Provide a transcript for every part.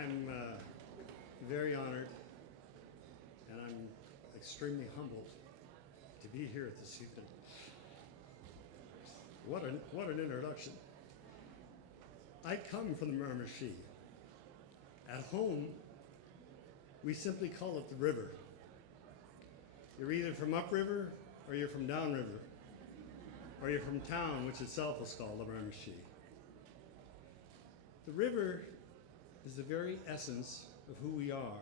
I'm very honored and I'm extremely humbled to be here this evening. What an introduction. I come from the Miramichi. At home, we simply call it the river. You're either from upriver or you're from downriver, or you're from town, which itself is called the Miramichi. The river is the very essence of who we are.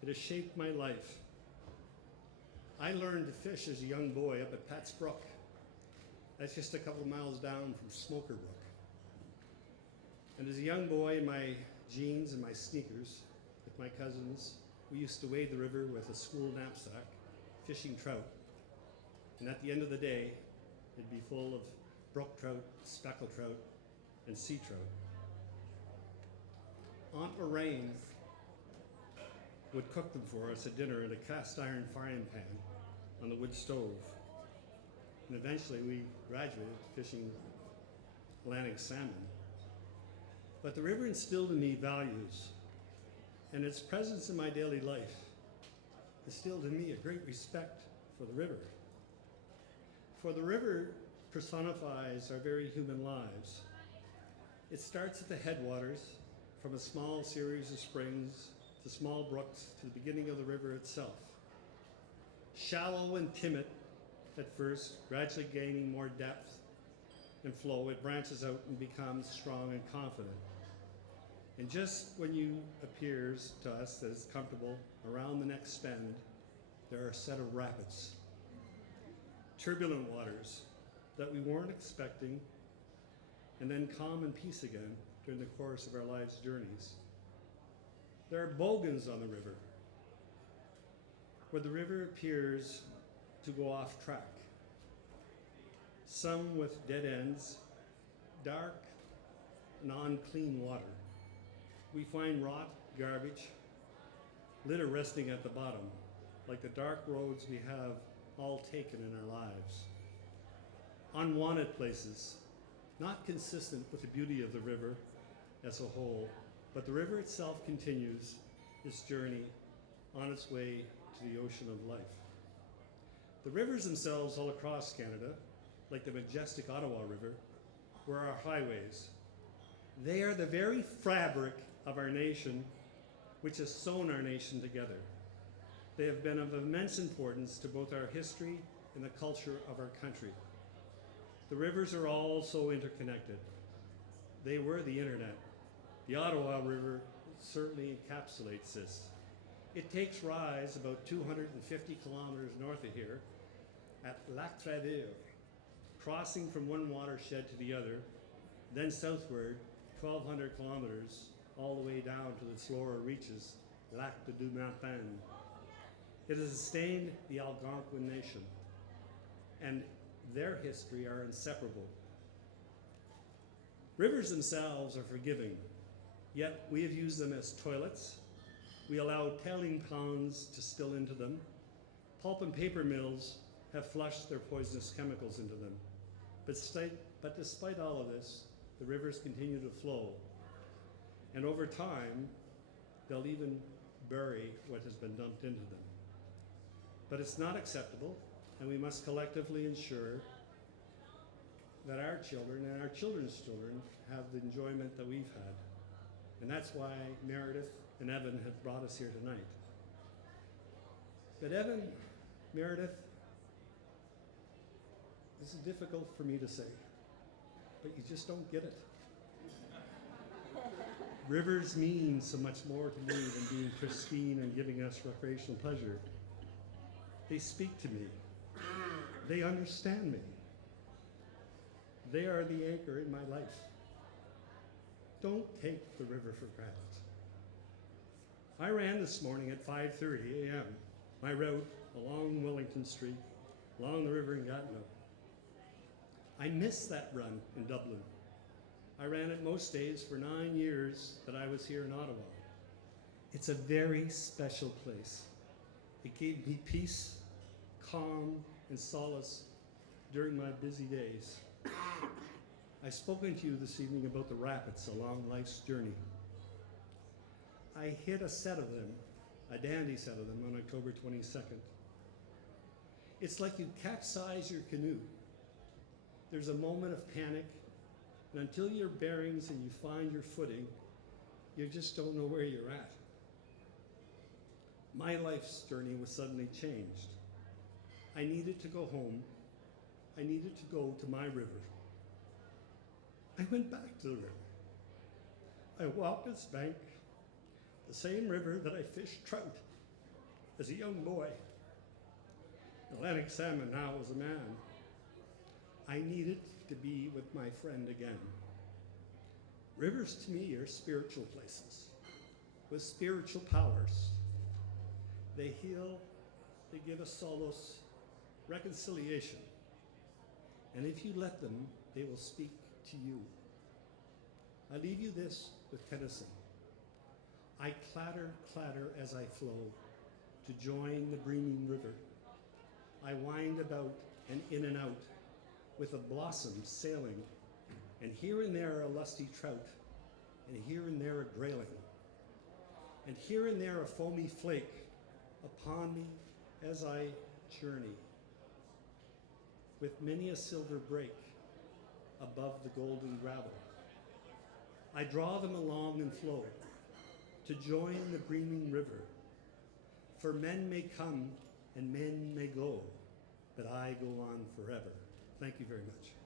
It has shaped my life. I learned to fish as a young boy up at Pat's Brook. That's just a couple of miles down from Smoker Brook. And as a young boy in my jeans and my sneakers with my cousins, we used to wade the river with a school knapsack, fishing trout. And at the end of the day, it'd be full of brook trout, speckled trout, and sea trout. Aunt Lorraine would cook them for us at dinner in a cast iron frying pan on the wood stove. And eventually we graduated fishing Atlantic salmon. But the river instilled in me values, and its presence in my daily life instilled in me a great respect for the river. For the river personifies our very human lives. It starts at the headwaters, from a small series of springs to small brooks to the beginning of the river itself. Shallow and timid at first, gradually gaining more depth and flow, it branches out and becomes strong and confident. And just when you appears to us that it's comfortable, around the next bend, there are a set of rapids. Turbulent waters that we weren't expecting, and then calm and peace again during the course of our life's journeys. There are bogans on the river, where the river appears to go off track. Some with dead ends, dark, non-clean water. We find rot, garbage, litter resting at the bottom, like the dark roads we have all taken in our lives. Unwanted places, not consistent with the beauty of the river as a whole, but the river itself continues its journey on its way to the ocean of life. The rivers themselves all across Canada, like the majestic Ottawa River, were our highways. They are the very fabric of our nation, which has sewn our nation together. They have been of immense importance to both our history and the culture of our country. The rivers are all so interconnected. They were the internet. The Ottawa River certainly encapsulates this. It takes rise about 250 kilometers north of here at Garde-rivière, crossing from one watershed to the other, then southward 1,200 kilometers all the way down to its lower reaches, Lac du Martin. It has sustained the Algonquin nation, and their history are inseparable. Rivers themselves are forgiving, yet we have used them as toilets. We allow tailing ponds to spill into them. Pulp and paper mills have flushed their poisonous chemicals into them. But despite all of this, the rivers continue to flow. And over time, they'll even bury what has been dumped into them. But it's not acceptable, and we must collectively ensure that our children and our children's children have the enjoyment that we've had. And that's why Meredith and Evan have brought us here tonight. But Evan, Meredith, this is difficult for me to say, but you just don't get it. Rivers mean so much more to me than being pristine and giving us recreational pleasure. They speak to me. They understand me. They are the anchor in my life. Don't take the river for granted. I ran this morning at 5:30 a.m. my route along Wellington Street, along the river in Gatineau. I missed that run in Dublin. I ran it most days for 9 years that I was here in Ottawa. It's a very special place. It gave me peace, calm, and solace during my busy days. I've spoken to you this evening about the rapids along life's journey. I hit a set of them, a dandy set of them, on October 22nd. It's like you capsize your canoe. There's a moment of panic, and until your bearings and you find your footing, you just don't know where you're at. My life's journey was suddenly changed. I needed to go home. I needed to go to my river. I went back to the river. I walked its bank, the same river that I fished trout as a young boy. Atlantic salmon now as a man. I needed to be with my friend again. Rivers to me are spiritual places with spiritual powers. They heal, they give us solace, reconciliation. And if you let them, they will speak to you. I leave you this with Tennyson. I clatter, clatter as I flow to join the breaming river. I wind about and in and out with a blossom sailing, and here and there a lusty trout, and here and there a grayling, and here and there a foamy flake upon me as I journey, with many a silver break above the golden gravel. I draw them along and flow to join the breaming river, for men may come and men may go, but I go on forever. Thank you very much.